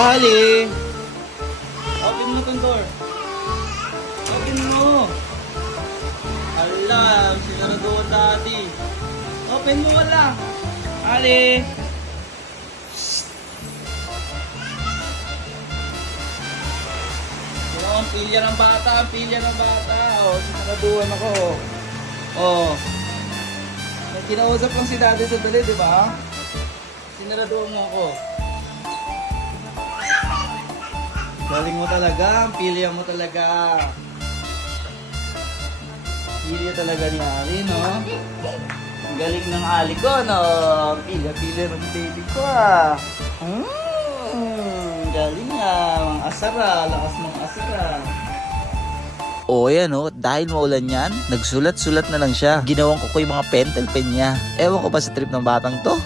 Ali! Open mo tong door. Open mo. Hala, sinaraduan dati. Open mo wala. Ali! Ang pilya ng bata, ang pilya ng bata. Oh, sinaraduan ako. Oh. May kinausap lang si daddy sa dali, di ba? Sinaraduan mo ako. Galing mo talaga, ang pilya mo talaga. Pilya talaga ni Ali, no? Ang galing ng Ali ko, no? Pilya-pilya ng baby ko, ah. Galing ah. Mga asara, lakas ng asara. O yan o, dahil maulan yan, nagsulat-sulat na lang siya. Ginawan ko yung mga pentel pen niya. Ewan ko ba sa trip ng batang to?